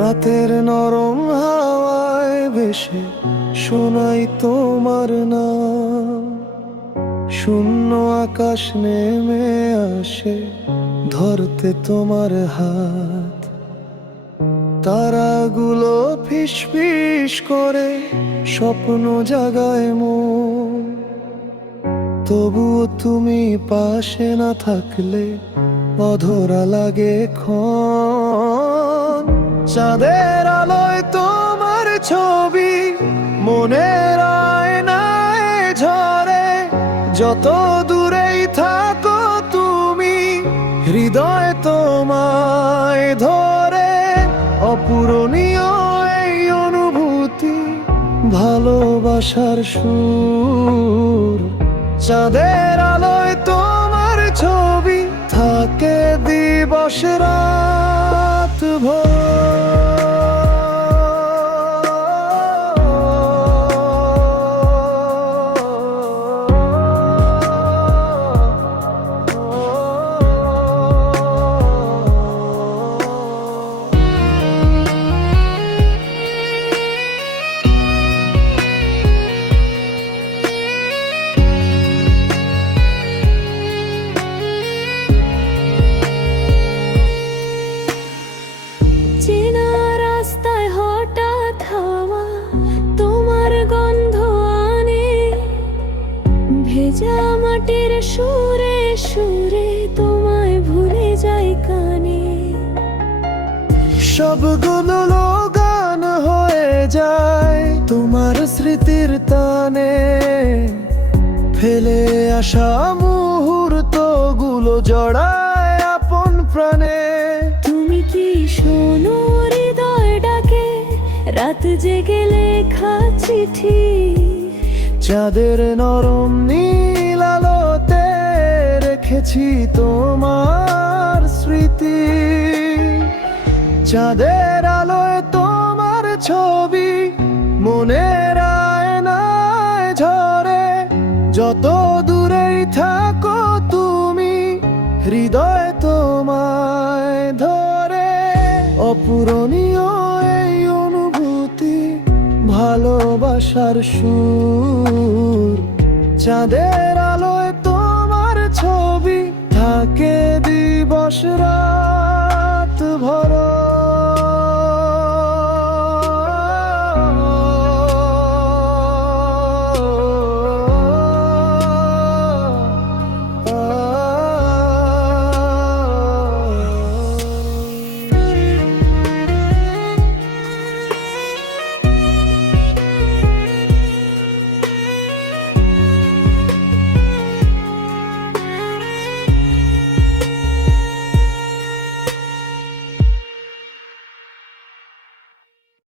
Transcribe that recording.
রাতের নরম হাওয়ায় ভেসে শোনাই তোমার নাম। শূন্য আকাশ নেমে আসে ধরতে তোমার হাত। তারাগুলো ফিসফিস করে স্বপ্ন জাগায় মন। তবুও তুমি পাশে না থাকলে অধরা লাগে ক্ষণ। চাঁদের আলোয় তোমার ছবি মনের আয়নায় ঝরে। যত দূরেই থাকো তুমি, হৃদয় তোমায় ধরে। অপূরণীয় এই অনুভূতি, ভালোবাসার সুর। চাঁদের আলোয় তোমার ছবি থাকে দিবস রাত ভোর। চেনা রাস্তায় হঠাৎ হাওয়া তোমার গন্ধ আনে। ভেজা মাটির সুরে সুরে তোমায় ভুলে যাই কানে। সবগুলো গান হয়ে যায় তোমার স্মৃতির টানে। ফেলে আসা মুহূর্তগুলো জড়ায় আপন প্রাণে। তুমি কি শোনো হৃদয় ডাকে, রাত জেগে লেখা চিঠি। চাঁদের নরম নীল আলোতে রেখেছি তোমার স্মৃতি। চাঁদের আলোয় তোমার ছবি মনের আয়নায় ঝরে। যত দূরেই থাকো তুমি, হৃদয় তোমায় ধরে। অপূরণীয় এই অনুভূতি, ভালোবাসার সুর। চাঁদের আলোয় তোমার ছবি থাকে দিবস রাত।